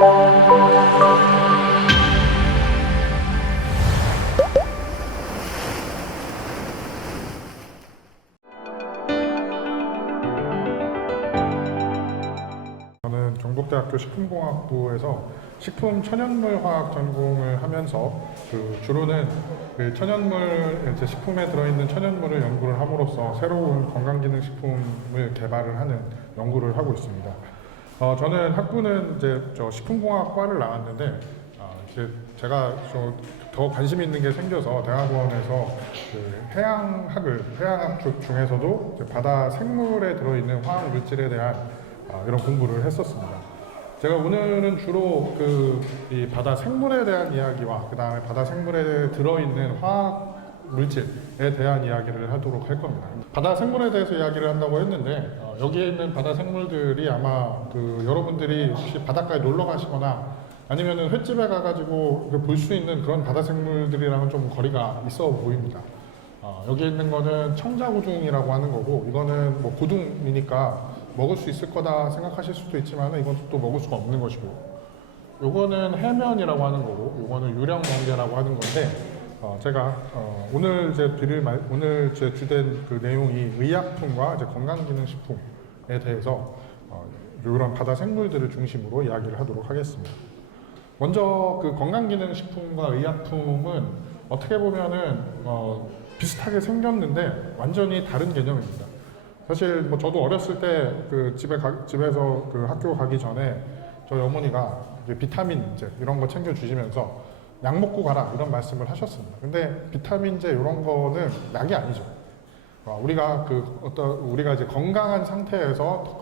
저는 경북대학교 식품공학부에서 식품 천연물화학 전공을 하면서 주로는 그 천연물, 이제 식품에 들어있는 천연물을 연구를 함으로써 새로운 건강기능식품을 개발을 하는 연구를 하고 있습니다. 저는 학부는 이제 식품공학과를 나왔는데 이제 제가 더 관심 있는 게 생겨서 대학원에서 해양학 중에서도 이제 바다 생물에 들어있는 화학 물질에 대한 이런 공부를 했었습니다. 제가 오늘은 주로 이 바다 생물에 대한 이야기와 그 다음에 바다 생물에 들어있는 화학 물질에 대한 이야기를 하도록 할 겁니다. 바다 생물에 대해서 이야기를 한다고 했는데 여기에 있는 바다 생물들이 아마 여러분들이 혹시 바닷가에 놀러 가시거나 아니면은 횟집에 가가지고 볼 수 있는 그런 바다 생물들이랑은 좀 거리가 있어 보입니다. 여기 있는 거는 청자고등이라고 하는 거고, 이거는 뭐 고등이니까 먹을 수 있을 거다 생각하실 수도 있지만 이건 또 먹을 수가 없는 것이고, 요거는 해면이라고 하는 거고, 요거는 유령멍게라고 하는 건데, 제가 오늘 제 주된 그 내용이 의약품과 이제 건강기능식품에 대해서 이런 바다 생물들을 중심으로 이야기를 하도록 하겠습니다. 먼저 그 건강기능식품과 의약품은 어떻게 보면은 비슷하게 생겼는데 완전히 다른 개념입니다. 사실 뭐 저도 어렸을 때 집에서 학교 가기 전에 저희 어머니가 비타민제 이런 거 챙겨 주시면서 약 먹고 가라 이런 말씀을 하셨습니다. 근데 비타민제 이런 거는 약이 아니죠. 우리가 이제 건강한 상태에서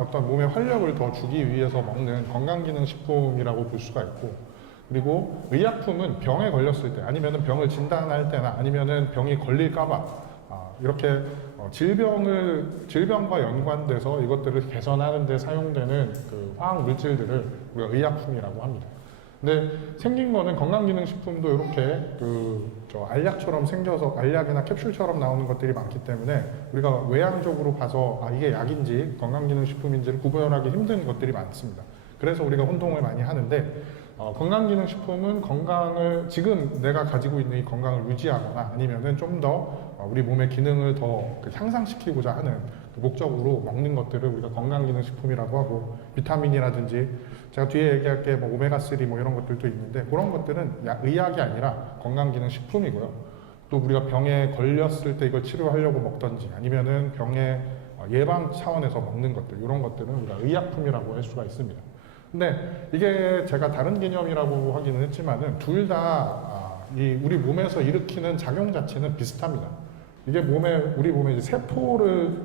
어떤 몸에 활력을 더 주기 위해서 먹는 건강기능식품이라고 볼 수가 있고, 그리고 의약품은 병에 걸렸을 때 아니면은 병을 진단할 때나 아니면은 병이 걸릴까봐 이렇게 질병과 연관돼서 이것들을 개선하는 데 사용되는 그 화학 물질들을 우리가 의약품이라고 합니다. 근데 생긴 거는 건강기능식품도 이렇게 알약처럼 생겨서 알약이나 캡슐처럼 나오는 것들이 많기 때문에 우리가 외향적으로 봐서 이게 약인지 건강기능식품인지를 구별하기 힘든 것들이 많습니다. 그래서 우리가 혼동을 많이 하는데 건강기능식품은 지금 내가 가지고 있는 이 건강을 유지하거나 아니면은 좀 더 우리 몸의 기능을 더 향상시키고자 하는 목적으로 먹는 것들을 우리가 건강기능식품이라고 하고, 비타민이라든지 제가 뒤에 얘기할 게 오메가3 이런 것들도 있는데 그런 것들은 의약이 아니라 건강기능식품이고요. 또 우리가 병에 걸렸을 때 이걸 치료하려고 먹던지 아니면은 병의 예방 차원에서 먹는 것들, 이런 것들은 우리가 의약품이라고 할 수가 있습니다. 근데 이게 제가 다른 개념이라고 하기는 했지만은 둘 다 우리 몸에서 일으키는 작용 자체는 비슷합니다. 이게 우리 몸에 이제 세포를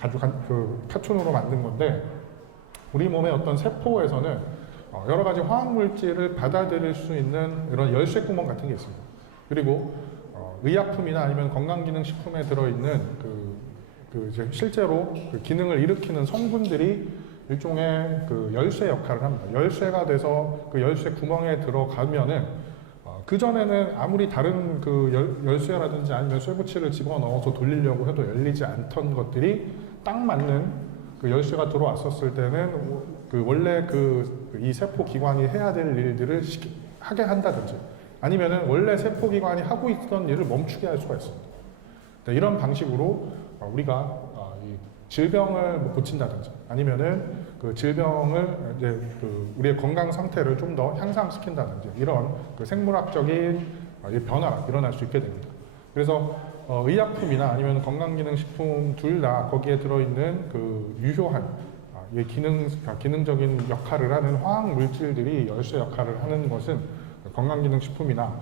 가지고 카툰으로 만든 건데, 우리 몸의 어떤 세포에서는 여러 가지 화학 물질을 받아들일 수 있는 이런 열쇠 구멍 같은 게 있습니다. 그리고 의약품이나 아니면 건강기능식품에 들어있는 이제 실제로 기능을 일으키는 성분들이 일종의 열쇠 역할을 합니다. 열쇠가 돼서 그 열쇠 구멍에 들어가면은 그전에는 아무리 다른 열쇠라든지 아니면 쇠붙이를 집어넣어서 돌리려고 해도 열리지 않던 것들이 딱 맞는 열쇠가 들어왔었을 때는 원래 이 세포 기관이 해야 될 일들을 하게 한다든지 아니면은 원래 세포 기관이 하고 있던 일을 멈추게 할 수가 있습니다. 이런 방식으로 우리가 질병을 고친다든지 아니면은 질병을 우리의 건강 상태를 좀 더 향상시킨다든지 이런 생물학적인 변화가 일어날 수 있게 됩니다. 그래서 의약품이나 아니면 건강기능식품 둘 다 거기에 들어있는 유효한 기능적인 역할을 하는 화학 물질들이 열쇠 역할을 하는 것은 건강기능식품이나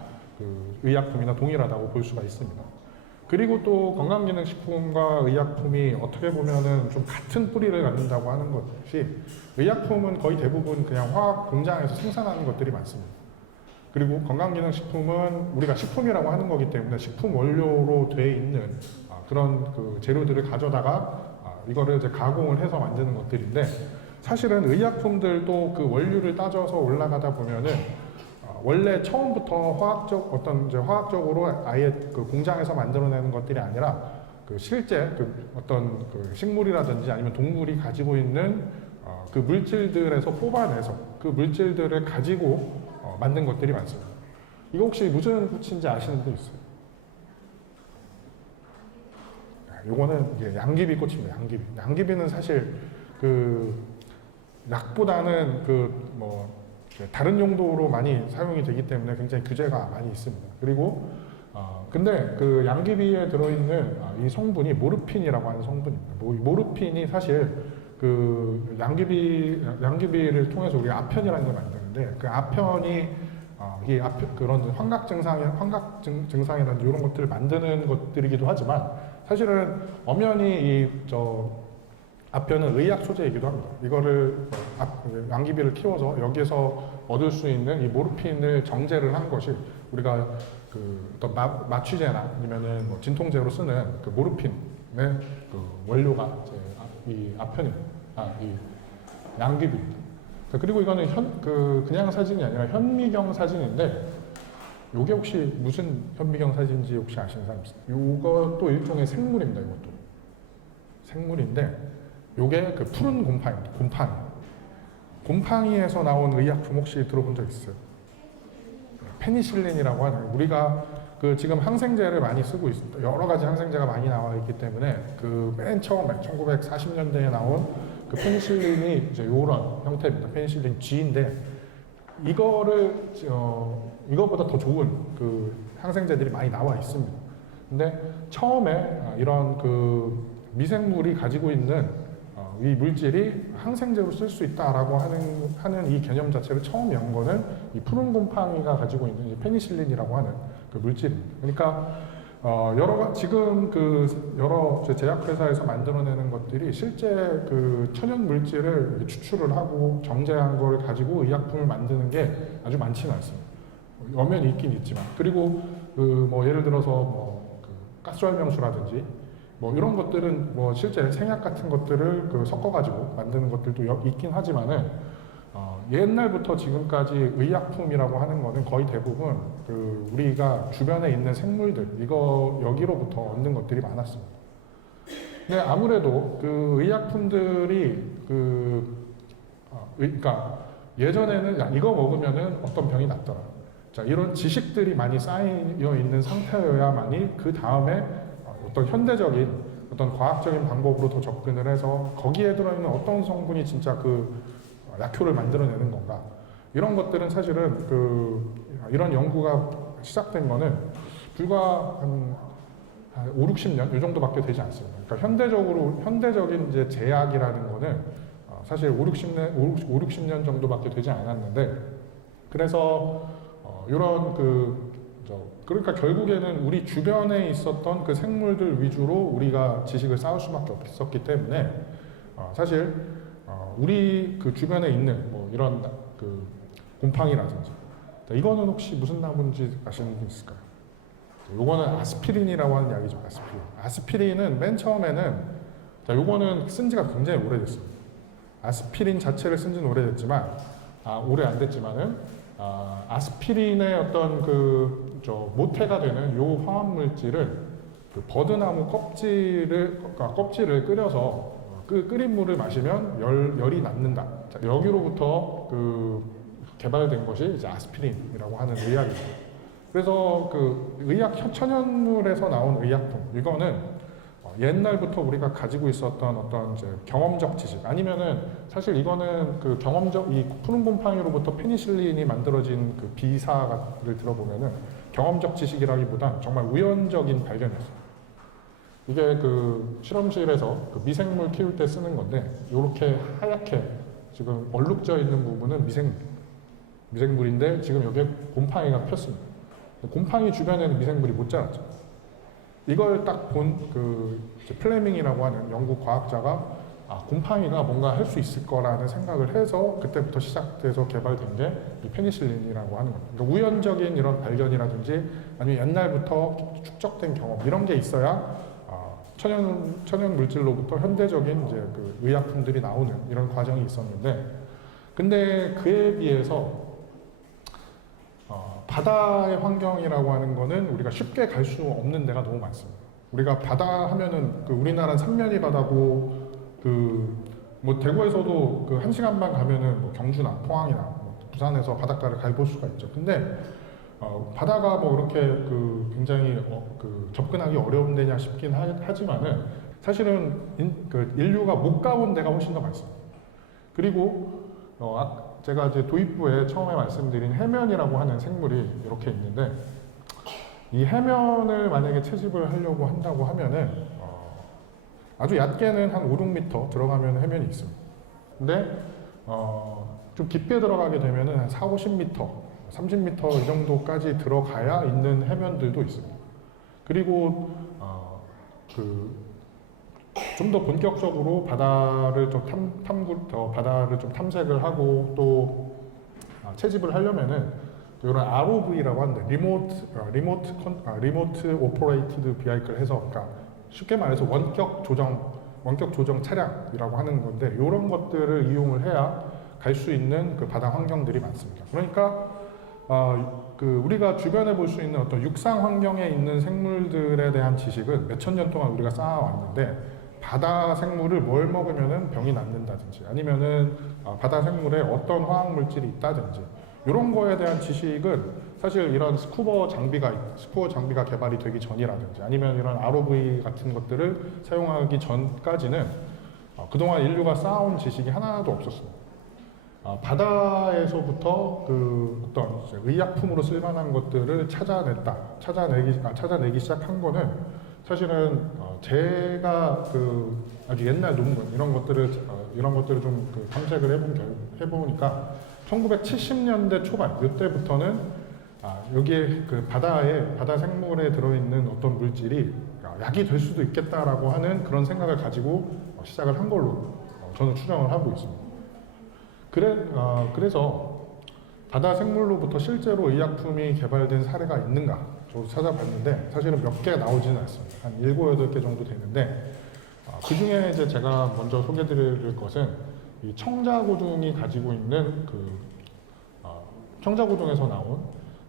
의약품이나 동일하다고 볼 수가 있습니다. 그리고 또 건강기능식품과 의약품이 어떻게 보면은 좀 같은 뿌리를 갖는다고 하는 것이, 의약품은 거의 대부분 그냥 화학 공장에서 생산하는 것들이 많습니다. 그리고 건강기능식품은 우리가 식품이라고 하는 거기 때문에 식품 원료로 돼 있는 그런 재료들을 가져다가 이거를 이제 가공을 해서 만드는 것들인데, 사실은 의약품들도 원료를 따져서 올라가다 보면은 원래 처음부터 화학적으로 아예 공장에서 만들어내는 것들이 아니라 실제 어떤 식물이라든지 아니면 동물이 가지고 있는 그 물질들에서 뽑아내서 그 물질들을 가지고 만든 것들이 많습니다. 이거 혹시 무슨 꽃인지 아시는 분 있어요? 요거는 이게 양귀비 꽃입니다. 양귀비. 양귀비는 사실 그 약보다는 다른 용도로 많이 사용이 되기 때문에 굉장히 규제가 많이 있습니다. 그리고 근데 그 양귀비에 들어있는 이 성분이 모르핀이라고 하는 성분입니다. 모르핀이 사실 그 양귀비를 통해서 우리가 아편이라는 걸 만드는데 그 아편이 그런 환각 증상이라든지 이런 것들을 만드는 것들이기도 하지만 사실은 엄연히 아편은 의약 소재이기도 합니다. 이거를 양귀비를 키워서 여기에서 얻을 수 있는 이 모르핀을 정제를 한 것이 우리가 그 어떤 마취제나 아니면은 진통제로 쓰는 그 모르핀의 그 원료가 이 아편입니다. 이 양귀비입니다. 그리고 이거는 그냥 사진이 아니라 현미경 사진인데, 요게 혹시 무슨 현미경 사진인지 혹시 아시는 사람 있어요? 요것도 일종의 생물입니다. 이것도 생물인데, 요게 그 푸른 곰팡이입니다. 곰팡이에서 나온 의약품 혹시 들어본 적 있어요? 페니실린이라고 하는, 우리가 그 지금 항생제를 많이 쓰고 있습니다. 여러 가지 항생제가 많이 나와 있기 때문에 그 맨 처음에 1940년대에 나온 그 페니실린이 이제 이런 형태입니다. 페니실린 G인데 이거보다 더 좋은 그 항생제들이 많이 나와 있습니다. 근데 처음에 이런 그 미생물이 가지고 있는 이 물질이 항생제로 쓸 수 있다라고 하는 이 개념 자체를 처음 연 거는 이 푸른 곰팡이가 가지고 있는 이 페니실린이라고 하는 그 물질입니다. 그러니까 지금 그 여러 제약회사에서 만들어내는 것들이 실제 그 천연 물질을 추출을 하고 정제한 걸 가지고 의약품을 만드는 게 아주 많지는 않습니다. 엄연히 있긴 있지만, 그리고 그 예를 들어서 그 가스활명수라든지 이런 것들은 실제 생약 같은 것들을 섞어가지고 만드는 것들도 있긴 하지만은 옛날부터 지금까지 의약품이라고 하는 거는 거의 대부분 그 우리가 주변에 있는 생물들 여기로부터 얻는 것들이 많았습니다. 근데 아무래도 그 의약품들이 그러니까 예전에는 이거 먹으면은 어떤 병이 낫더라. 자, 이런 지식들이 많이 쌓여 있는 상태여야만이 그 다음에 어떤 현대적인 어떤 과학적인 방법으로 더 접근을 해서 거기에 들어있는 어떤 성분이 진짜 그 약효를 만들어내는 건가, 이런 것들은 사실은 이런 연구가 시작된 거는 불과 한 5, 60년 이 정도밖에 되지 않습니다. 그러니까 현대적인 이제 제약이라는 거는 사실 5, 60년 정도밖에 되지 않았는데, 그래서 이런 그러니까 결국에는 우리 주변에 있었던 그 생물들 위주로 우리가 지식을 쌓을 수밖에 없었기 때문에 사실 우리 그 주변에 있는 이런 그 곰팡이라든지, 이거는 혹시 무슨 나무인지 아시는 분 있을까요? 요거는 아스피린이라고 하는 약이죠. 아스피린은 맨 처음에는, 요거는 쓴 지가 굉장히 오래됐어요. 아스피린 자체를 쓴 지는 오래됐지만 오래 안 됐지만은 아스피린의 어떤 모태가 되는 요 화학 물질을 그 버드나무 껍질을 끓여서 끓인 물을 마시면 열이 낫는다. 자, 여기로부터 개발된 것이 이제 아스피린이라고 하는 의약입니다. 그래서 천연물에서 나온 의약품, 이거는 옛날부터 우리가 가지고 있었던 어떤 이제 경험적 지식, 아니면은 사실 이거는 이 푸른 곰팡이로부터 페니실린이 만들어진 그 비사를 들어보면은 경험적 지식이라기보단 정말 우연적인 발견이었어요. 이게 실험실에서 미생물 키울 때 쓰는 건데, 이렇게 하얗게 지금 얼룩져 있는 부분은 미생물인데 지금 여기에 곰팡이가 폈습니다. 곰팡이 주변에는 미생물이 못 자랐죠. 이걸 딱 본 플레밍이라고 하는 영국 과학자가 곰팡이가 뭔가 할 수 있을 거라는 생각을 해서 그때부터 시작돼서 개발된 게 이 페니실린이라고 하는 겁니다. 그러니까 우연적인 이런 발견이라든지 아니면 옛날부터 축적된 경험, 이런 게 있어야 천연 물질로부터 현대적인 이제 의약품들이 나오는 이런 과정이 있었는데, 근데 그에 비해서 바다의 환경이라고 하는 거는 우리가 쉽게 갈 수 없는 데가 너무 많습니다. 우리가 바다 하면은 우리나라는 삼면이 바다고 뭐 대구에서도 그 1시간만 가면은 뭐 경주나 포항이나 뭐 부산에서 바닷가를 가볼 수가 있죠. 근데 바다가 뭐 그렇게 그 굉장히 그 접근하기 어려운 데냐 싶긴 하지만은 사실은 그 인류가 못 가본 데가 훨씬 더 많습니다. 그리고 제가 이제 도입부에 처음에 말씀드린 해면이라고 하는 생물이 이렇게 있는데, 이 해면을 만약에 채집을 하려고 한다고 하면은 아주 얕게는 한 5, 6m 들어가면 해면이 있습니다. 근데 좀 깊게 들어가게 되면은 한 4, 50m, 30m 이 정도까지 들어가야 있는 해면들도 있습니다. 그리고 좀 더 본격적으로 바다를 좀 바다를 좀 탐색을 하고 또 채집을 하려면은 이런 ROV라고 하는데 리모트 오퍼레이티드 비하이클 해서, 그러니까 쉽게 말해서 원격 조정 차량이라고 하는 건데, 이런 것들을 이용을 해야 갈 수 있는 그 바다 환경들이 많습니다. 그러니까 그 우리가 주변에 볼 수 있는 어떤 육상 환경에 있는 생물들에 대한 지식은 몇천 년 동안 우리가 쌓아왔는데, 바다 생물을 뭘 먹으면은 병이 낫는다든지 아니면은 바다 생물에 어떤 화학 물질이 있다든지 이런 거에 대한 지식은 사실 이런 스쿠버 장비가 개발이 되기 전이라든지 아니면 이런 ROV 같은 것들을 사용하기 전까지는 그동안 인류가 쌓아온 지식이 하나도 없었습니다. 바다에서부터 그 어떤 의약품으로 쓸만한 것들을 찾아내기 시작한 거는 사실은 제가 그 아주 옛날 논문 이런 것들을 좀 그 탐색을 해보니까 1970년대 초반 이때부터는 여기에 그 바다 생물에 들어있는 어떤 물질이 약이 될 수도 있겠다라고 하는 그런 생각을 가지고 시작을 한 걸로 저는 추정을 하고 있습니다. 그래서 바다 생물로부터 실제로 의약품이 개발된 사례가 있는가 저도 찾아봤는데 사실은 몇 개 나오지는 않습니다. 한 7, 8개 정도 되는데 그 중에 이제 제가 먼저 소개드릴 것은 이 청자고둥이 가지고 있는 청자고둥에서 나온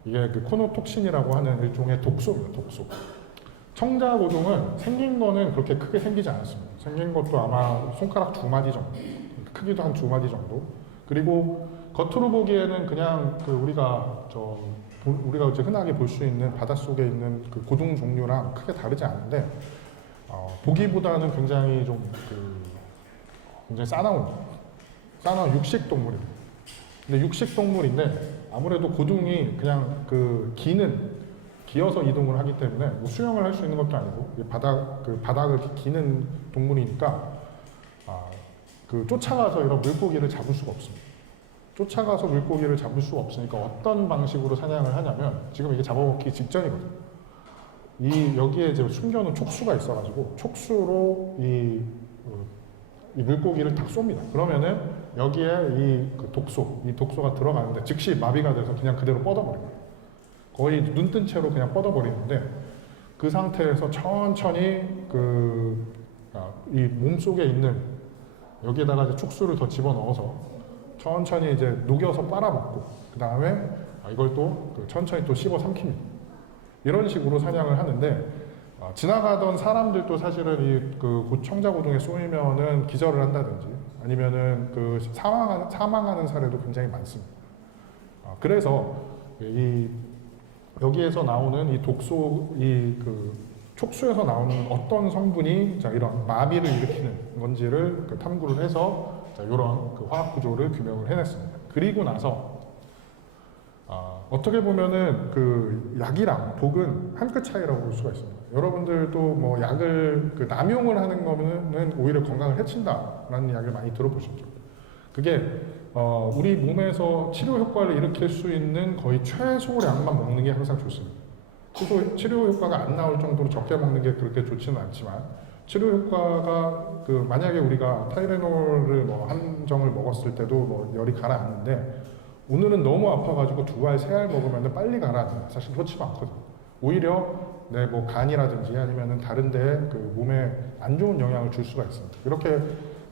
이게 그 코노톡신이라고 하는 일종의 독소입니다. 독소. 청자고둥은 생긴 거는 그렇게 크게 생기지 않았습니다. 생긴 것도 아마 손가락 2마디 정도, 크기도 한 2마디 정도. 그리고 겉으로 보기에는 그냥 그 우리가 이제 흔하게 볼 수 있는 바닷속에 있는 그 고둥 종류랑 크게 다르지 않은데 보기보다는 굉장히 굉장히 싸나운 육식 동물입니다. 근데 육식 동물인데 아무래도 고둥이 그냥 기어서 이동을 하기 때문에 뭐 수영을 할 수 있는 것도 아니고 바닥을 기는 동물이니까 쫓아가서 이런 물고기를 잡을 수가 없습니다. 쫓아가서 물고기를 잡을 수가 없으니까 어떤 방식으로 사냥을 하냐면 지금 이게 잡아먹기 직전이거든요. 여기에 이제 숨겨놓은 촉수가 있어가지고 촉수로 이 물고기를 딱 쏩니다. 그러면은 여기에 이 독소가 들어가는데 즉시 마비가 돼서 그냥 그대로 뻗어버립니다. 거의 눈뜬 채로 그냥 뻗어버리는데 그 상태에서 천천히 이 몸속에 있는 여기에다가 이제 촉수를 더 집어넣어서 천천히 이제 녹여서 빨아먹고 그 다음에 이걸 또 천천히 또 씹어 삼킵니다. 이런 식으로 사냥을 하는데 지나가던 사람들도 사실은 청자고둥에 쏘이면은 기절을 한다든지 아니면은 사망하는 사례도 굉장히 많습니다. 그래서 여기에서 나오는 이 독소, 촉수에서 나오는 어떤 성분이 이런 마비를 일으키는 건지를 탐구를 해서 이런 화학 구조를 규명을 해냈습니다. 그리고 나서 어떻게 보면은 약이랑 독은 한 끗 차이라고 볼 수가 있습니다. 여러분들도 뭐 약을 남용을 하는 거는 오히려 건강을 해친다라는 이야기를 많이 들어보셨죠. 그게 우리 몸에서 치료 효과를 일으킬 수 있는 거의 최소량만 먹는 게 항상 좋습니다. 치료 효과가 안 나올 정도로 적게 먹는 게 그렇게 좋지는 않지만 치료 효과가 만약에 우리가 타이레놀을 한 정을 먹었을 때도 열이 가라앉는데 오늘은 너무 아파가지고 2알, 3알 먹으면 빨리 가라앉아요. 사실 그렇지가 않거든요. 오히려 내 간이라든지 아니면 다른 데에 몸에 안 좋은 영향을 줄 수가 있습니다. 이렇게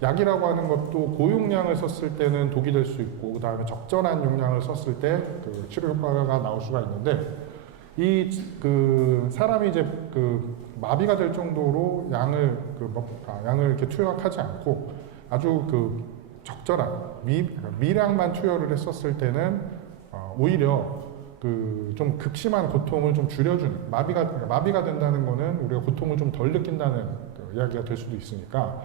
약이라고 하는 것도 고용량을 썼을 때는 독이 될 수 있고 그 다음에 적절한 용량을 썼을 때 치료 효과가 나올 수가 있는데 사람이 이제 마비가 될 정도로 양을 이렇게 투약하지 않고 아주 그 적절한 미량만 투여를 했었을 때는 오히려 그 좀 극심한 고통을 좀 줄여주는 마비가 된다는 거는 우리가 고통을 좀 덜 느낀다는 그 이야기가 될 수도 있으니까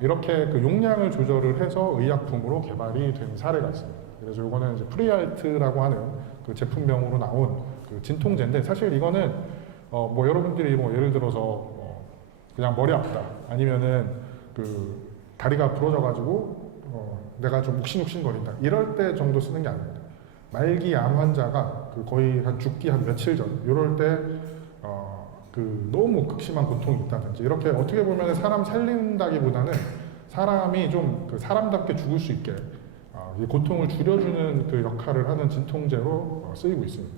이렇게 그 용량을 조절을 해서 의약품으로 개발이 된 사례가 있습니다. 그래서 이거는 이제 프리알트라고 하는 그 제품명으로 나온 그 진통제인데 사실 이거는 뭐 여러분들이 뭐 예를 들어서 그냥 머리 아프다 아니면은 그 다리가 부러져가지고 내가 좀 욱신욱신거린다 이럴 때 정도 쓰는 게 아닙니다. 말기 암 환자가 그 거의 한 죽기 한 며칠 전 이럴 때 그 너무 극심한 고통이 있다든지 이렇게 어떻게 보면 사람 살린다기보다는 사람이 좀 그 사람답게 죽을 수 있게 이 고통을 줄여주는 그 역할을 하는 진통제로 쓰이고 있습니다.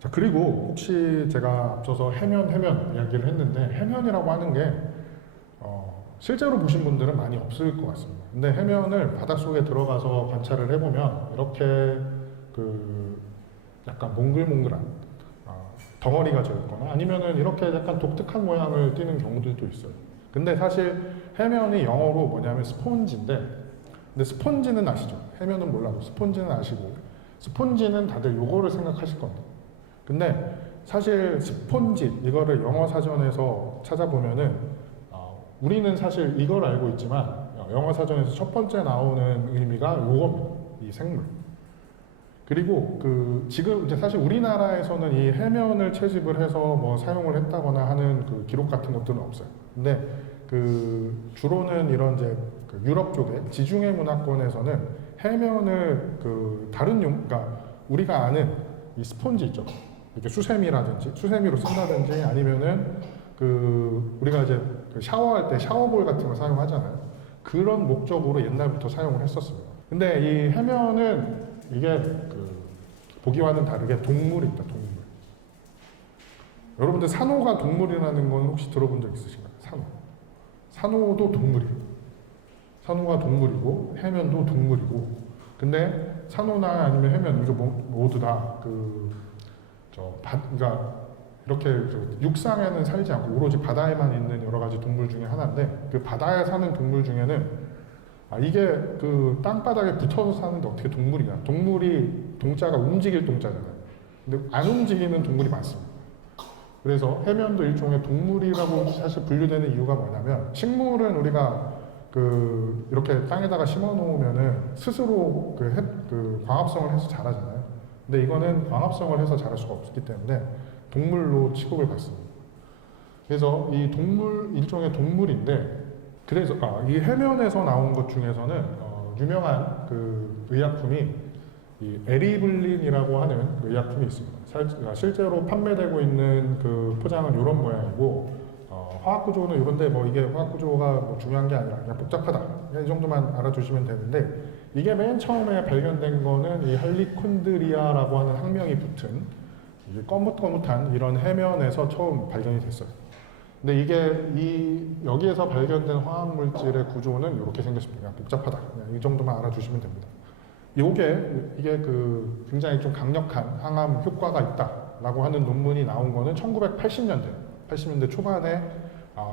자, 그리고 혹시 제가 앞서서 해면 이야기를 했는데 해면이라고 하는 게 실제로 보신 분들은 많이 없을 것 같습니다. 근데 해면을 바닷속에 들어가서 관찰을 해보면 이렇게 그 약간 몽글몽글한 덩어리가 져 있거나 아니면은 이렇게 약간 독특한 모양을 띠는 경우들도 있어요. 근데 사실 해면이 영어로 뭐냐면 스폰지인데, 근데 스폰지는 아시죠? 해면은 몰라도 스폰지는 아시고, 스폰지는 다들 요거를 생각하실 겁니다. 근데 사실 스폰지 이거를 영어 사전에서 찾아보면은 우리는 사실 이걸 알고 있지만 영어 사전에서 첫 번째 나오는 의미가 요겁니다. 이 생물. 그리고 그 지금 이제 사실 우리나라에서는 이 해면을 채집을 해서 뭐 사용을 했다거나 하는 그 기록 같은 것들은 없어요. 근데 그 주로는 이런 이제 그 유럽 쪽에 지중해 문화권에서는 해면을 그 다른 그러니까 우리가 아는 이 스폰지 있죠. 이렇게 수세미라든지 수세미로 쓴다든지 아니면은 그 우리가 이제 그 샤워할 때 샤워볼 같은 거 사용하잖아요. 그런 목적으로 옛날부터 사용을 했었습니다. 근데 이 해면은 이게 그 보기와는 다르게 동물입니다. 동물. 여러분들 산호가 동물이라는 건 혹시 들어본 적 있으신가요? 산호. 산호도 동물이에요. 산호가 동물이고 해면도 동물이고. 근데 산호나 아니면 해면 이거 모두 그러니까 이렇게 육상에는 살지 않고 오로지 바다에만 있는 여러 가지 동물 중에 하나인데 그 바다에 사는 동물 중에는 이게 그 땅바닥에 붙어서 사는데 어떻게 동물이냐. 동물이 동자가 움직일 동자잖아요. 근데 안 움직이는 동물이 많습니다. 그래서 해면도 일종의 동물이라고 사실 분류되는 이유가 뭐냐면 식물은 우리가 그 이렇게 땅에다가 심어 놓으면은 스스로 그 광합성을 해서 자라잖아요. 근데 이거는 광합성을 해서 자랄 수가 없기 때문에 동물로 취급을 받습니다. 그래서 이 일종의 동물인데 그래서 이 해면에서 나온 것 중에서는 유명한 그 의약품이 이 에리블린이라고 하는 의약품이 있습니다. 실제로 판매되고 있는 그 포장은 이런 모양이고 화학 구조는 이런데 뭐 이게 화학 구조가 뭐 중요한 게 아니라 그냥 복잡하다 이 정도만 알아두시면 되는데 이게 맨 처음에 발견된 거는 이 할리콘드리아라고 하는 학명이 붙은 이게 거뭇거뭇한 이런 해면에서 처음 발견이 됐어요. 근데 이게 여기에서 발견된 화학 물질의 구조는 이렇게 생겼습니다. 그냥 복잡하다. 그냥 이 정도만 알아두시면 됩니다. 이게 그 굉장히 좀 강력한 항암 효과가 있다라고 하는 논문이 나온 거는 80년대 초반에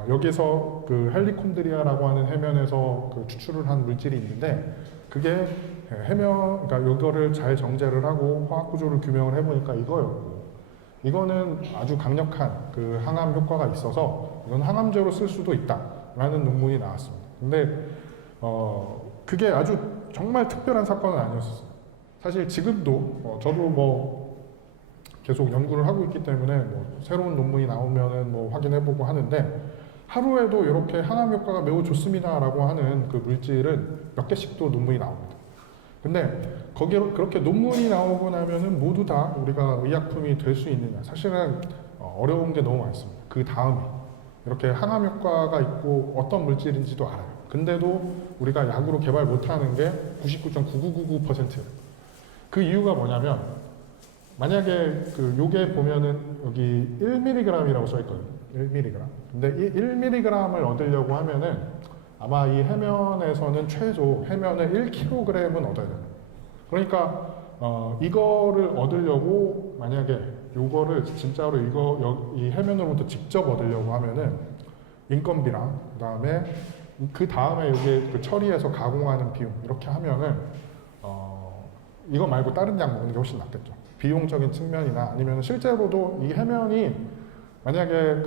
여기서 그 헬리콘드리아라고 하는 해면에서 그 추출을 한 물질이 있는데 그게 그러니까 이거를 잘 정제를 하고 화학 구조를 규명을 해보니까 이거였고. 이거는 아주 강력한 그 항암 효과가 있어서 이건 항암제로 쓸 수도 있다라는 논문이 나왔습니다. 근데 그게 아주 정말 특별한 사건은 아니었어요. 사실 지금도 저도 뭐 계속 연구를 하고 있기 때문에 뭐 새로운 논문이 나오면은 뭐 확인해보고 하는데 하루에도 이렇게 항암 효과가 매우 좋습니다라고 하는 그 물질은 몇 개씩도 논문이 나옵니다. 근데 거기에 그렇게 논문이 나오고 나면은 모두 다 우리가 의약품이 될 수 있느냐. 사실은 어려운 게 너무 많습니다. 그 다음에 이렇게 항암 효과가 있고 어떤 물질인지도 알아요. 근데도 우리가 약으로 개발 못하는 게 99.9999%예요. 그 이유가 뭐냐면 만약에 그 요게 보면은 여기 1mg이라고 써 있거든요. 1mg. 근데 이 1mg을 얻으려고 하면은 아마 이 해면에서는 최소 해면을 1kg은 얻어야 돼요. 그러니까 이거를 얻으려고 만약에 요거를 진짜로 이 해면으로부터 직접 얻으려고 하면은 인건비랑 그 다음에 여기 그 처리해서 가공하는 비용 이렇게 하면은 이거 말고 다른 약 먹는 게 훨씬 낫겠죠. 비용적인 측면이나 아니면 실제로도 이 해면이 만약에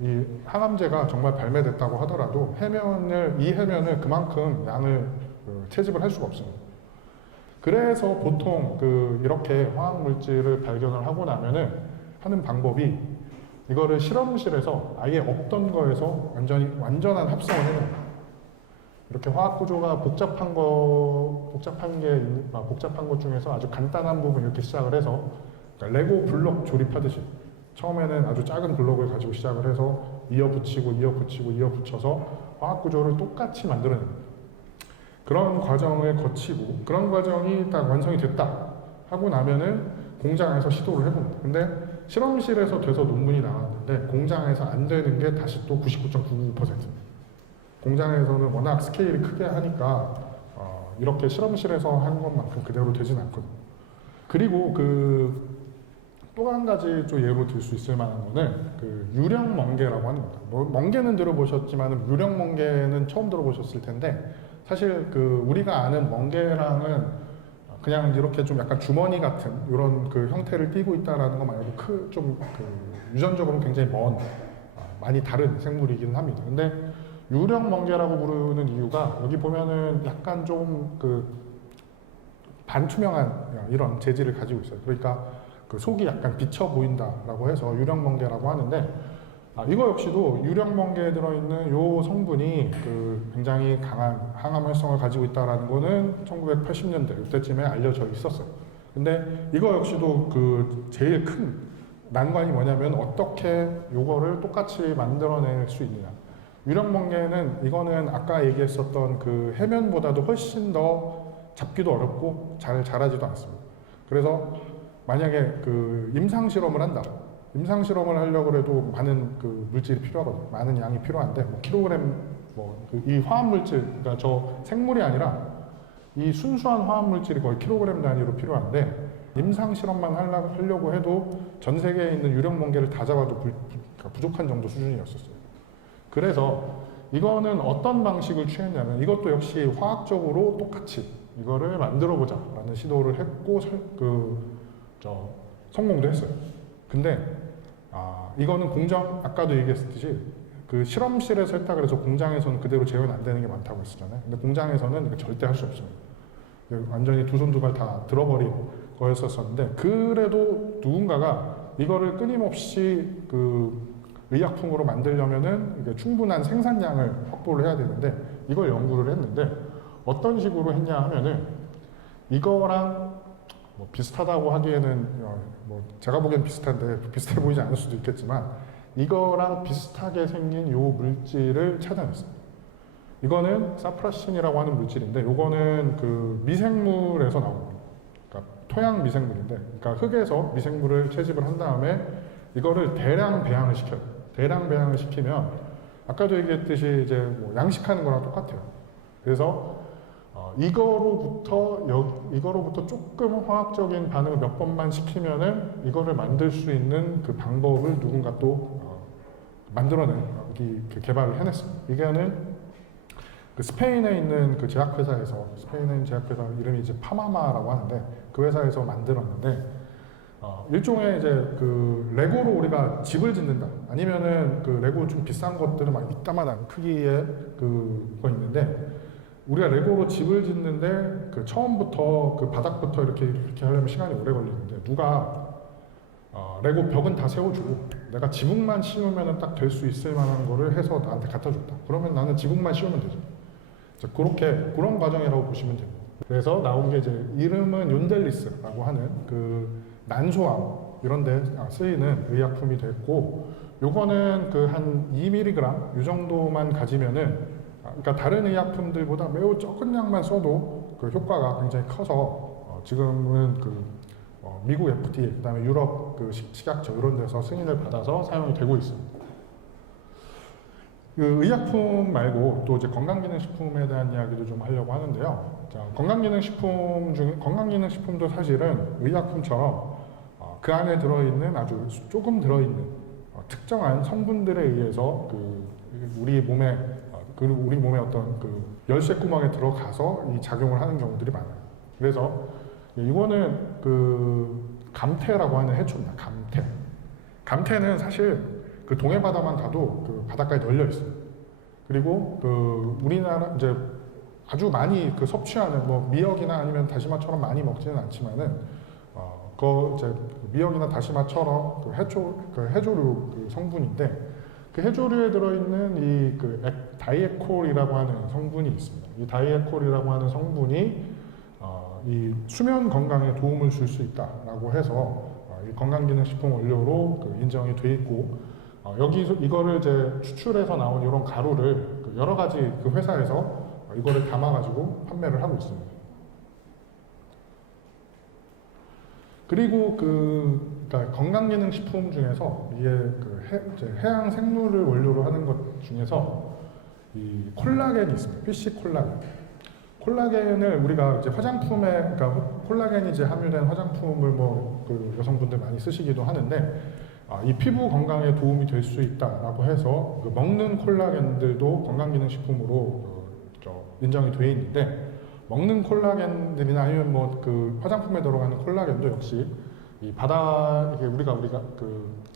이 항암제가 정말 발매됐다고 하더라도 이 해면을 그만큼 양을 채집을 할 수가 없습니다. 그래서 보통 이렇게 화학 물질을 발견을 하고 나면은 하는 방법이 이거를 실험실에서 아예 없던 거에서 완전한 합성을 해냅니다. 이렇게 화학 구조가 복잡한 것 중에서 아주 간단한 부분 이렇게 시작을 해서 그러니까 레고 블록 조립하듯이 처음에는 아주 작은 블록을 가지고 시작을 해서 이어붙여서 화학 구조를 똑같이 만들어냅니다. 그런 과정을 거치고 그런 과정이 딱 완성이 됐다 하고 나면은 공장에서 시도를 해봅니다. 근데 실험실에서 돼서 논문이 나왔는데 공장에서 안 되는 게 다시 또 99.99%입니다. 공장에서는 워낙 스케일이 크게 하니까 이렇게 실험실에서 한 것만큼 그대로 되진 않거든요. 그리고 또 한 가지 좀 예로 들 수 있을 만한 거는 유령 멍게라고 하는 겁니다. 멍게는 들어보셨지만 유령 멍게는 처음 들어보셨을 텐데 사실 우리가 아는 멍게랑은 그냥 이렇게 좀 약간 주머니 같은 이런 형태를 띠고 있다라는 거 말고 유전적으로 굉장히 많이 다른 생물이긴 합니다. 근데 유령 멍게라고 부르는 이유가 여기 보면은 약간 좀 반투명한 이런 재질을 가지고 있어요. 그러니까 속이 약간 비쳐 보인다라고 해서 유령 멍게라고 하는데 이거 역시도 유령 멍게에 들어있는 요 성분이 굉장히 강한 항암 활성을 가지고 있다라는 거는 1980년대 이때쯤에 알려져 있었어요. 근데 이거 역시도 제일 큰 난관이 뭐냐면 어떻게 요거를 똑같이 만들어낼 수 있느냐. 유령 멍게는 이거는 아까 얘기했었던 해면보다도 훨씬 더 잡기도 어렵고 잘 자라지도 않습니다. 그래서 만약에 임상 실험을 한다. 임상 실험을 하려고 해도 많은 물질이 필요하거든요. 많은 양이 필요한데 킬로그램 이 화학 물질, 그러니까 저 생물이 아니라 이 순수한 화학 물질이 거의 킬로그램 단위로 필요한데 임상 실험만 하려고 해도 전 세계에 있는 유령 멍게를 다 잡아도 부족한 정도 수준이었었어요. 그래서 이거는 어떤 방식을 취했냐면 이것도 역시 화학적으로 똑같이 이거를 만들어 보자 라는 시도를 했고 성공도 했어요. 근데 이거는 아까도 얘기했듯이 실험실에서 했다 그래서 공장에서는 그대로 재현 안 되는 게 많다고 했었잖아요. 근데 공장에서는 이거 절대 할 수 없습니다. 완전히 두 손 두 발 다 들어버린 거였었는데 그래도 누군가가 이거를 끊임없이 의약품으로 만들려면은 충분한 생산량을 확보를 해야 되는데 이걸 연구를 했는데 어떤 식으로 했냐 하면은 이거랑 비슷하다고 하기에는 제가 보기엔 비슷한데 비슷해 보이지 않을 수도 있겠지만 이거랑 비슷하게 생긴 요 물질을 찾아냈어요. 이거는 사프라신이라고 하는 물질인데 이거는 미생물에서 나온 겁니다. 그러니까 토양 미생물인데 그러니까 흙에서 미생물을 채집을 한 다음에 이거를 대량 배양을 시켜요. 대량 배양을 시키면 아까도 얘기했듯이 이제 양식하는 거랑 똑같아요. 그래서 이거로부터 조금 화학적인 반응을 몇 번만 시키면은 이거를 만들 수 있는 방법을 누군가 또 개발을 해냈습니다. 이거는 스페인에 있는 제약회사에서 스페인에 있는 제약회사 이름이 이제 파마마라고 하는데 그 회사에서 만들었는데 일종의 이제 레고로 우리가 집을 짓는다 아니면은 레고 좀 비싼 것들은 막 이따만한 크기의 그거 있는데 우리가 레고로 집을 짓는데 처음부터 바닥부터 이렇게 하려면 시간이 오래 걸리는데 누가 레고 벽은 다 세워주고 내가 지붕만 씌우면 딱 될 수 있을 만한 거를 해서 나한테 갖다 줬다. 그러면 나는 지붕만 씌우면 되죠. 그런 과정이라고 보시면 됩니다. 그래서 나온 게 이제 이름은 욘델리스라고 하는 난소암 이런 데 쓰이는 의약품이 됐고 요거는 한 2mg 이 정도만 가지면은 그러니까 다른 의약품들보다 매우 적은 양만 써도 효과가 굉장히 커서 지금은 미국 FDA 그다음에 유럽 식약처 이런 데서 승인을 받아서 사용이 되고 있습니다. 의약품 말고 또 이제 건강기능식품에 대한 이야기도 좀 하려고 하는데요. 자, 건강기능식품도 사실은 의약품처럼 그 안에 들어있는 아주 조금 들어있는 특정한 성분들에 의해서 우리 몸에 우리 몸의 어떤 열쇠 구멍에 들어가서 이 작용을 하는 경우들이 많아요. 그래서 이거는 감태라고 하는 해초입니다. 감태. 감태는 사실 동해 바다만 가도 바닷가에 널려 있어요. 그리고 우리나라 이제 아주 많이 섭취하는 미역이나 아니면 다시마처럼 많이 먹지는 않지만은 이제 미역이나 다시마처럼 해조류 성분인데 해조류에 들어있는 이 다이에콜이라고 하는 성분이 있습니다. 이 다이에콜이라고 하는 성분이 이 수면 건강에 도움을 줄 수 있다라고 해서 이 건강기능식품 원료로 인정이 돼 있고 여기서 이거를 이제 추출해서 나온 이런 가루를 여러 가지 회사에서 이거를 담아가지고 판매를 하고 있습니다. 그리고 그러니까 건강기능식품 중에서 이게 해양 생물을 원료로 하는 것 중에서 이 콜라겐이 있습니다. PC 콜라겐. 콜라겐을 우리가 이제 화장품에, 그러니까 콜라겐이 이제 함유된 화장품을 여성분들 많이 쓰시기도 하는데 이 피부 건강에 도움이 될 수 있다라고 해서 먹는 콜라겐들도 건강기능식품으로 인정이 되어 있는데 먹는 콜라겐들이나 아니면 화장품에 들어가는 콜라겐도 역시 이 우리가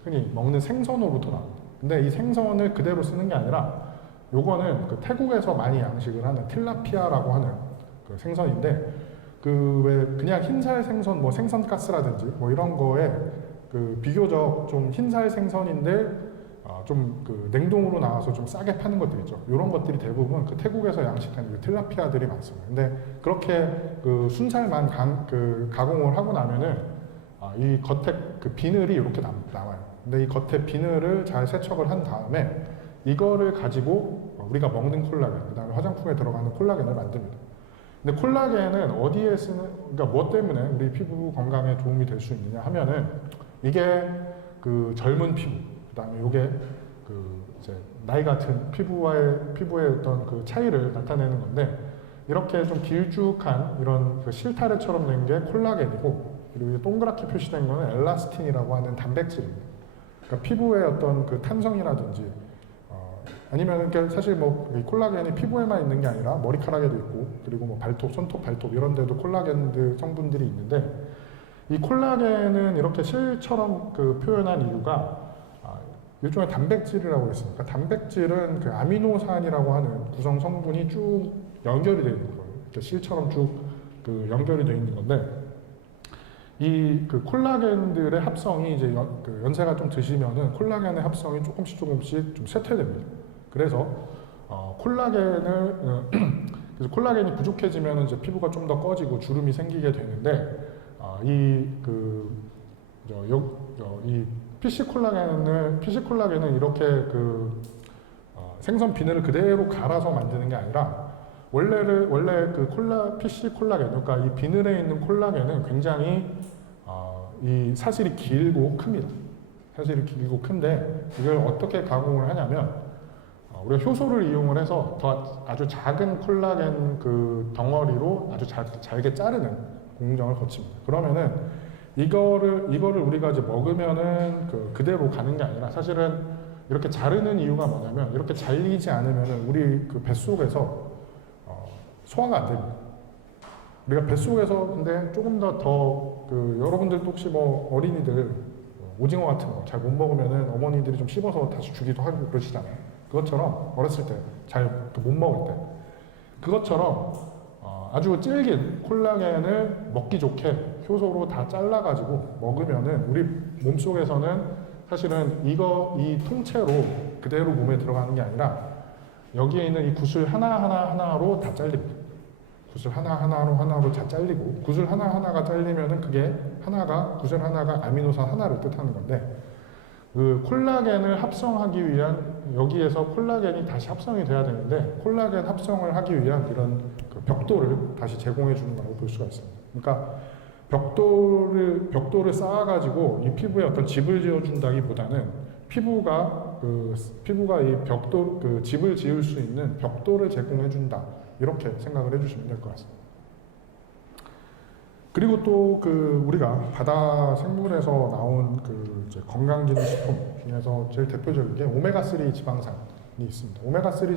흔히 먹는 생선으로부터 나옵니다. 근데 이 생선을 그대로 쓰는 게 아니라 요거는 태국에서 많이 양식을 하는 틸라피아라고 하는 생선인데 왜 그냥 흰살 생선 생선가스라든지 이런 거에 비교적 좀 흰살 생선인데 좀 냉동으로 나와서 좀 싸게 파는 것들 있죠. 이런 것들이 대부분 태국에서 양식한 틸라피아들이 많습니다. 근데 그렇게 순살만 가공을 하고 나면은 이 겉에 비늘이 이렇게 나와요. 근데 이 겉에 비늘을 잘 세척을 한 다음에 이거를 가지고 우리가 먹는 콜라겐, 그 다음에 화장품에 들어가는 콜라겐을 만듭니다. 근데 콜라겐은 어디에 그러니까 뭐 때문에 우리 피부 건강에 도움이 될 수 있느냐 하면은 이게 젊은 피부, 그 다음에 이게 이제 나이 같은 피부의 어떤 차이를 나타내는 건데 이렇게 좀 길쭉한 이런 실타래처럼 된 게 콜라겐이고 그리고 동그랗게 표시된 거는 엘라스틴이라고 하는 단백질입니다. 그러니까 피부의 어떤 탄성이라든지 아니면 사실 이 콜라겐이 피부에만 있는 게 아니라 머리카락에도 있고 그리고 발톱, 손톱, 발톱 이런 데도 콜라겐 성분들이 있는데 이 콜라겐은 이렇게 실처럼 표현한 이유가 일종의 단백질이라고 했으니까 단백질은 아미노산이라고 하는 구성 성분이 쭉 연결이 되어 있는 거예요. 이렇게 실처럼 쭉 연결이 되어 있는 건데 이 콜라겐들의 합성이 이제 연세가 좀 드시면은 콜라겐의 합성이 조금씩 좀 쇠퇴됩니다. 그래서 콜라겐이 부족해지면 이제 피부가 좀 더 꺼지고 주름이 생기게 되는데 이 PC 콜라겐은 이렇게 생선 비늘을 그대로 갈아서 만드는 게 아니라 원래 PC 콜라겐, 그러니까 이 비늘에 있는 콜라겐은 굉장히 이 사실이 길고 큽니다. 사실이 길고 큰데 이걸 어떻게 가공을 하냐면 우리가 효소를 이용을 해서 아주 작은 콜라겐 덩어리로 아주 잘게 자르는 공정을 거칩니다. 그러면은 이거를 우리가 이제 먹으면은 그대로 가는 게 아니라 사실은 이렇게 자르는 이유가 뭐냐면 이렇게 잘리지 않으면은 우리 뱃속에서 소화가 안 됩니다. 우리가 뱃속에서 근데 조금 더 여러분들도 혹시 어린이들 오징어 같은 거 잘 못 먹으면은 어머니들이 좀 씹어서 다시 주기도 하고 그러시잖아요. 그것처럼 어렸을 때 잘 못 먹을 때 그것처럼 아주 질긴 콜라겐을 먹기 좋게 효소로 다 잘라가지고 먹으면은 우리 몸속에서는 사실은 이 통째로 그대로 몸에 들어가는 게 아니라 여기에 있는 이 구슬 하나로 다 잘립니다. 구슬 하나로 다 잘리고 구슬 하나가 잘리면은 구슬 하나가 아미노산 하나를 뜻하는 건데 콜라겐을 합성하기 위한 여기에서 콜라겐이 다시 합성이 돼야 되는데 콜라겐 합성을 하기 위한 이런 벽돌을 다시 제공해 주는 거라고 볼 수가 있습니다. 그러니까 벽돌을 쌓아가지고 이 피부에 어떤 집을 지어준다기보다는 피부가 이 벽돌 집을 지을 수 있는 벽돌을 제공해 준다 이렇게 생각을 해주시면 될 것 같습니다. 그리고 또 그 우리가 바다 생물에서 나온 그 이제 건강기능식품 중에서 제일 대표적인 게 오메가3 지방산이 있습니다. 오메가3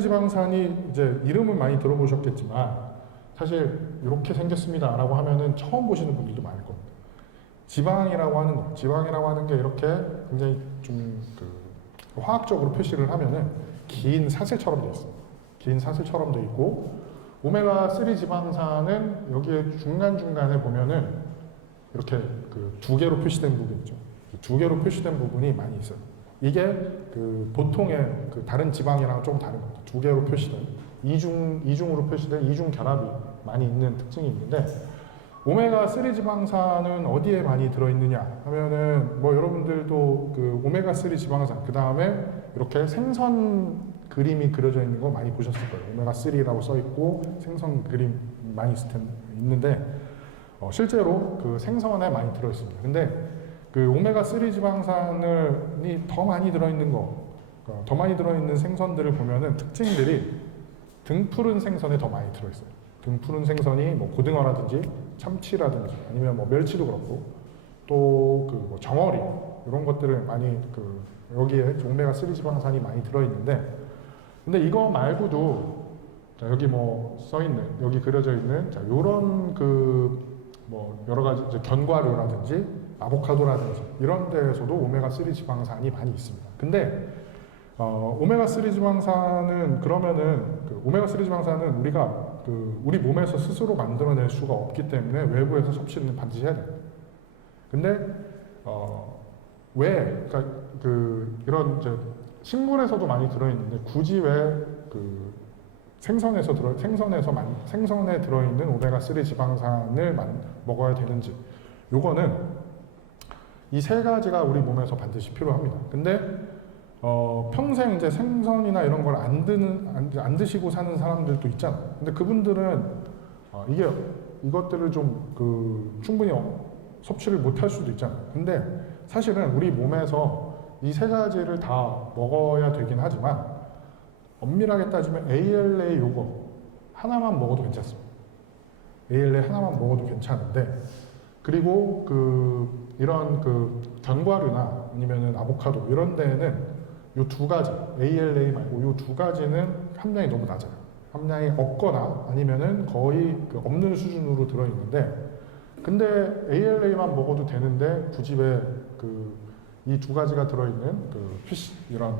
지방산이 이제 이름은 많이 들어보셨겠지만 사실 이렇게 생겼습니다라고 하면은 처음 보시는 분들도 많을 겁니다. 지방이라고 하는 게 이렇게 굉장히 좀 그 화학적으로 표시를 하면은 긴 사슬처럼 되어 있습니다. 긴 사슬처럼 되어 있고 오메가3 지방산은 여기에 중간중간에 보면은 이렇게 그 두 개로 표시된 부분이죠. 두 개로 표시된 부분이 많이 있어요. 이게 그 보통의 그 다른 지방이랑 좀 다른 겁니다. 두 개로 표시된 이중으로 표시된 이중 결합이 많이 있는 특징이 있는데 오메가3 지방산은 어디에 많이 들어있느냐 하면은 뭐 여러분들도 그 오메가3 지방산 그 다음에 이렇게 생선 그림이 그려져 있는 거 많이 보셨을 거예요. 오메가3라고 써 있고 생선 그림 많이 있는데 실제로 그 생선에 많이 들어 있습니다. 근데 그 오메가3 지방산이 더 많이 들어있는 더 많이 들어있는 생선들을 보면은 특징들이 등푸른 생선에 더 많이 들어있어요. 등푸른 생선이 뭐 고등어라든지 참치라든지 아니면 뭐 멸치도 그렇고 또 그 뭐 정어리 이런 것들을 많이 그 여기에 오메가3 지방산이 많이 들어있는데 근데 이거 말고도 자, 여기 뭐 써있는 여기 그려져 있는 자 요런 그 뭐 여러 가지 이제 견과류라든지 아보카도라든지 이런 데에서도 오메가3 지방산이 많이 있습니다. 근데 오메가3 지방산은 그러면은 그 오메가3 지방산은 우리가 그 우리 몸에서 스스로 만들어낼 수가 없기 때문에 외부에서 섭취는 반드시 해야 됩니다. 근데 왜 그러니까 그 이런 이제 식물에서도 많이 들어있는데 굳이 왜 그 생선에 들어있는 오메가3 지방산을 먹어야 되는지 요거는 이 세 가지가 우리 몸에서 반드시 필요합니다. 근데 평생 이제 생선이나 이런 걸 안 드시고 사는 사람들도 있잖아요. 근데 그분들은 이것들을 좀 충분히 섭취를 못 할 수도 있잖아요. 근데 사실은 우리 몸에서 이 세 가지를 다 먹어야 되긴 하지만 엄밀하게 따지면 ALA 요거 하나만 먹어도 괜찮습니다. ALA 하나만 먹어도 괜찮은데 그리고 이런 견과류나 아니면은 아보카도 이런 데에는 요 두 가지 ALA 말고 요 두 가지는 함량이 너무 낮아요. 함량이 없거나 아니면은 거의 없는 수준으로 들어있는데 근데 ALA만 먹어도 되는데 굳이 왜 이 두 가지가 들어있는 피쉬 이런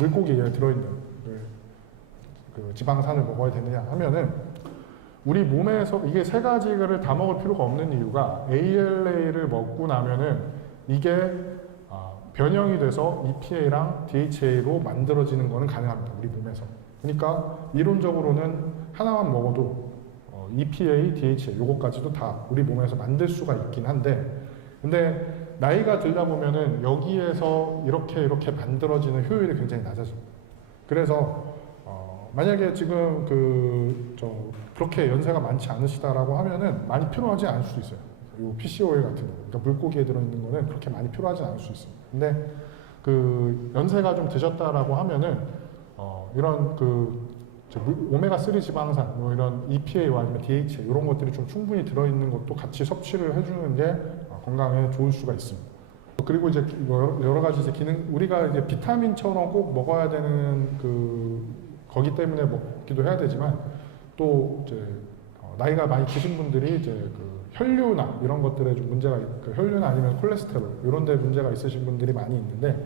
물고기에 들어있는 지방산을 먹어야 되느냐 하면은 우리 몸에서 이게 세 가지를 다 먹을 필요가 없는 이유가 ALA를 먹고 나면은 이게 변형이 돼서 EPA랑 DHA로 만들어지는 거는 가능합니다. 우리 몸에서. 그러니까 이론적으로는 하나만 먹어도 EPA, DHA 요거까지도 다 우리 몸에서 만들 수가 있긴 한데 근데 나이가 들다 보면은 여기에서 이렇게 만들어지는 효율이 굉장히 낮아집니다. 그래서 만약에 지금 그렇게 연세가 많지 않으시다라고 하면은 많이 필요하지 않을 수도 있어요. 요 PCO일 같은 거, 그러니까 물고기에 들어있는 거는 그렇게 많이 필요하지 않을 수 있습니다. 근데 연세가 좀 드셨다라고 하면은 이런 오메가3 지방산, 뭐 이런 EPA와 아니면 DHA 이런 것들이 좀 충분히 들어있는 것도 같이 섭취를 해주는 게 건강에 좋을 수가 있습니다. 그리고 이제 여러 가지 이제 우리가 이제 비타민처럼 꼭 먹어야 되는 거기 때문에 먹기도 해야 되지만 또 이제 나이가 많이 드신 분들이 이제 혈류나 이런 것들에 좀 문제가 혈류나 아니면 콜레스테롤 이런 데 문제가 있으신 분들이 많이 있는데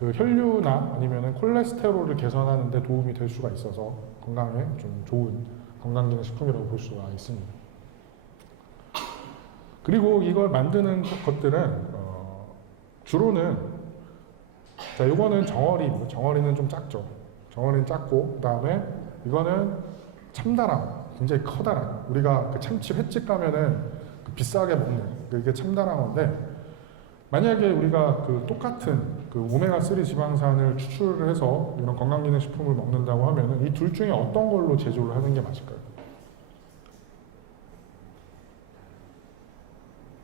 혈류나 아니면 콜레스테롤을 개선하는 데 도움이 될 수가 있어서 건강에 좀 좋은 건강기능식품이라고 볼 수가 있습니다. 그리고 이걸 만드는 것들은 주로는 자 이거는 정어리는 좀 작죠. 정어리는 작고 그 다음에 이거는 참다랑 굉장히 커다란 우리가 참치 횟집 가면은 비싸게 먹는 이게 참다랑어인데 만약에 우리가 똑같은 오메가3 지방산을 추출을 해서 이런 건강기능식품을 먹는다고 하면은 이 둘 중에 어떤 걸로 제조를 하는 게 맞을까요?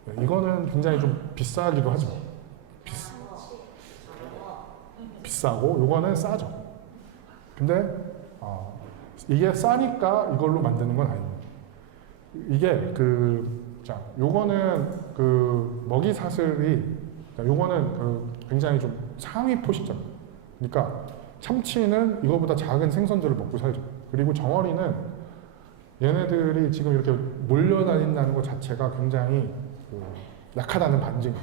네, 이거는 굉장히 좀 비싸기도 하죠. 비싸고 요거는 싸죠. 근데 이게 싸니까 이걸로 만드는 건 아닙니다. 이게 자, 요거는 먹이 사슬이, 요거는 굉장히 좀 상위 포식자. 그러니까 참치는 이거보다 작은 생선들을 먹고 살죠. 그리고 정어리는 얘네들이 지금 이렇게 몰려다닌다는 것 자체가 굉장히 약하다는 반증.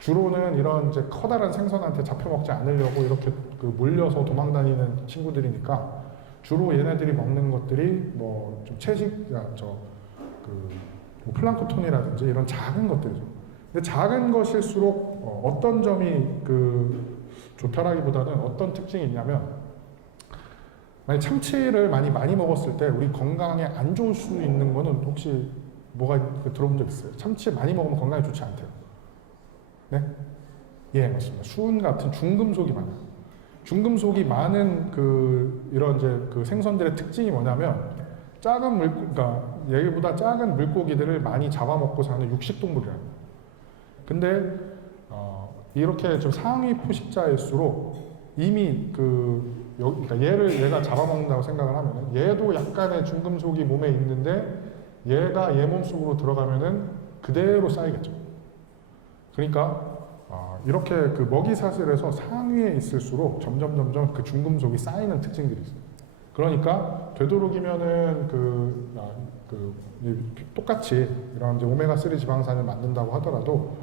주로는 이런 이제 커다란 생선한테 잡혀먹지 않으려고 이렇게 몰려서 도망다니는 친구들이니까 주로 얘네들이 먹는 것들이 뭐 좀 채식, 뭐 플랑크톤이라든지 이런 작은 것들이죠. 근데 작은 것일수록 어떤 점이 좋다라기보다는 어떤 특징이 있냐면, 만약 참치를 많이 먹었을 때 우리 건강에 안 좋을 수 있는 거는 혹시 뭐가 들어본 적 있어요? 참치 많이 먹으면 건강에 좋지 않대요. 네? 예, 맞습니다. 수은 같은 중금속이 많아요. 중금속이 많은 이런 이제 생선들의 특징이 뭐냐면, 그러니까 얘보다 작은 물고기들을 많이 잡아먹고 사는 육식동물이라는 거예요. 근데 이렇게 좀 상위 포식자일수록 이미 그러니까 얘가 잡아먹는다고 생각을 하면은 얘도 약간의 중금속이 몸에 있는데 얘가 얘 몸속으로 들어가면은 그대로 쌓이겠죠. 그러니까 이렇게 먹이 사슬에서 상위에 있을수록 점점 그 중금속이 쌓이는 특징들이 있어요. 그러니까 되도록이면은 똑같이 이런 이제 오메가3 지방산을 만든다고 하더라도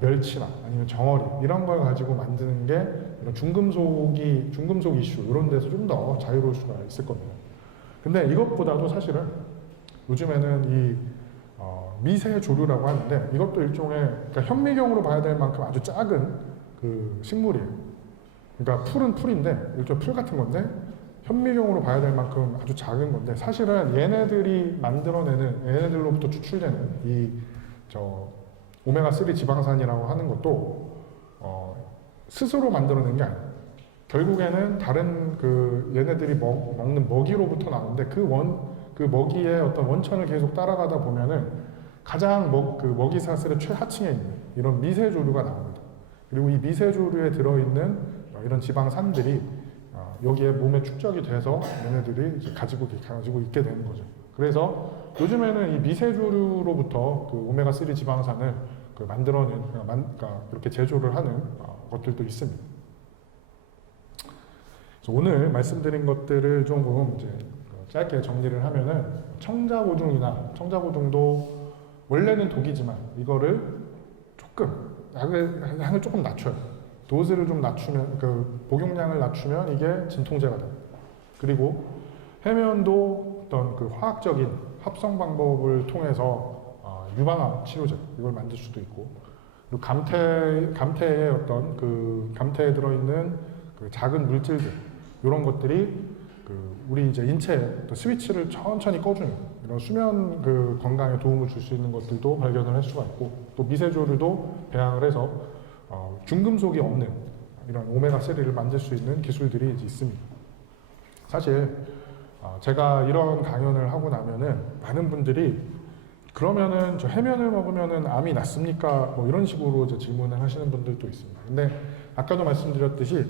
멸치나 아니면 정어리 이런 걸 가지고 만드는 게 이런 중금속 이슈 이런 데서 좀 더 자유로울 수가 있을 겁니다. 근데 이것보다도 사실은 요즘에는 이 미세 조류라고 하는데, 이것도 일종의, 그러니까 현미경으로 봐야 될 만큼 아주 작은 식물이에요. 그러니까 풀은 풀인데 일종 풀 같은 건데 현미경으로 봐야 될 만큼 아주 작은 건데, 사실은 얘네들로부터 추출되는 오메가3 지방산이라고 하는 것도 스스로 만들어낸 게 아니에요. 결국에는 다른 얘네들이 먹는 먹이로부터 나오는데 그 먹이의 어떤 원천을 계속 따라가다 보면은 가장 먹이 사슬의 최하층에 있는 이런 미세조류가 나옵니다. 그리고 이 미세조류에 들어있는 이런 지방산들이 여기에 몸에 축적이 돼서 얘네들이 이제 가지고 있게 되는 거죠. 그래서 요즘에는 이 미세조류로부터 오메가3 지방산을 만들어낸, 그러니까 이렇게 제조를 하는 것들도 있습니다. 그래서 오늘 말씀드린 것들을 조금 이제 짧게 정리를 하면은, 청자고등도 원래는 독이지만 이거를 조금 양을 조금 낮춰요. 도즈를 좀 낮추면, 복용량을 낮추면 이게 진통제가 돼요. 그리고 해면도 어떤 화학적인 합성 방법을 통해서 유방암 치료제 이걸 만들 수도 있고, 그리고 감태의 어떤 감태에 들어있는 작은 물질들 이런 것들이 우리 이제 인체의 스위치를 천천히 꺼주는 이런 수면 건강에 도움을 줄 수 있는 것들도 발견을 할 수가 있고, 또 미세조류도 배양을 해서 중금속이 없는 이런 오메가3를 만들 수 있는 기술들이 있습니다. 사실 제가 이런 강연을 하고 나면은 많은 분들이 그러면은 저 해면을 먹으면은 암이 낫습니까? 뭐 이런 식으로 이제 질문을 하시는 분들도 있습니다. 근데 아까도 말씀드렸듯이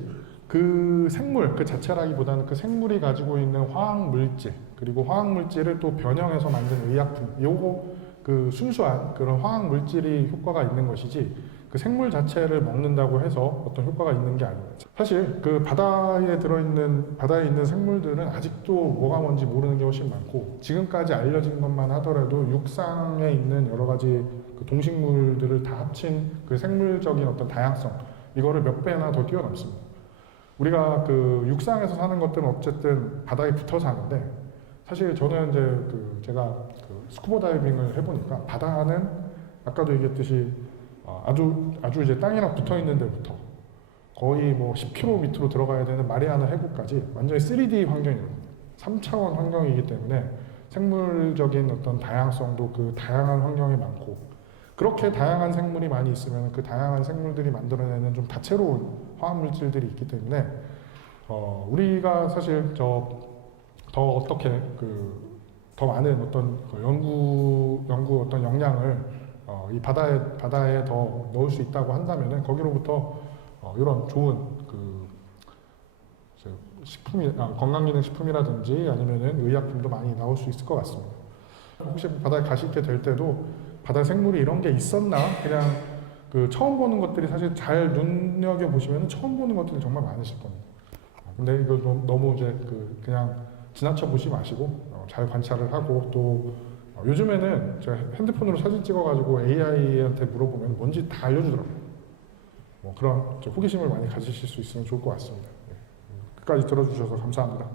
생물 자체라기보다는 생물이 가지고 있는 화학 물질, 그리고 화학 물질을 또 변형해서 만든 의약품, 요거 순수한 그런 화학 물질이 효과가 있는 것이지 생물 자체를 먹는다고 해서 어떤 효과가 있는 게 아닙니다. 사실 바다에 있는 생물들은 아직도 뭐가 뭔지 모르는 게 훨씬 많고, 지금까지 알려진 것만 하더라도 육상에 있는 여러 가지 동식물들을 다 합친 생물적인 어떤 다양성, 이거를 몇 배나 더 뛰어넘습니다. 우리가 육상에서 사는 것들은 어쨌든 바다에 붙어 사는데, 사실 저는 이제 제가 스쿠버 다이빙을 해보니까 바다는 아까도 얘기했듯이 아주 이제 땅이랑 붙어 있는 데부터 거의 뭐 10km 밑으로 들어가야 되는 마리아나 해구까지 완전히 3D 환경이에요. 3차원 환경이기 때문에 생물적인 어떤 다양성도 다양한 환경이 많고, 그렇게 다양한 생물이 많이 있으면 그 다양한 생물들이 만들어내는 좀 다채로운 화학 물질들이 있기 때문에 우리가 사실 더 어떻게 더 많은 어떤 연구 어떤 역량을 이 바다에 더 넣을 수 있다고 한다면은 거기로부터 이런 좋은 건강기능 식품이라든지 아니면은 의약품도 많이 나올 수 있을 것 같습니다. 혹시 바다에 가시게 될 때도 바다 생물이 이런 게 있었나 그냥 그 처음 보는 것들이 사실 잘 눈여겨 보시면 처음 보는 것들이 정말 많으실 겁니다. 근데 이걸 너무 이제 그냥 지나쳐 보지 마시고 잘 관찰을 하고 또 요즘에는 제가 핸드폰으로 사진 찍어가지고 AI한테 물어보면 뭔지 다 알려주더라고요. 뭐 그런 호기심을 많이 가지실 수 있으면 좋을 것 같습니다. 네. 끝까지 들어주셔서 감사합니다.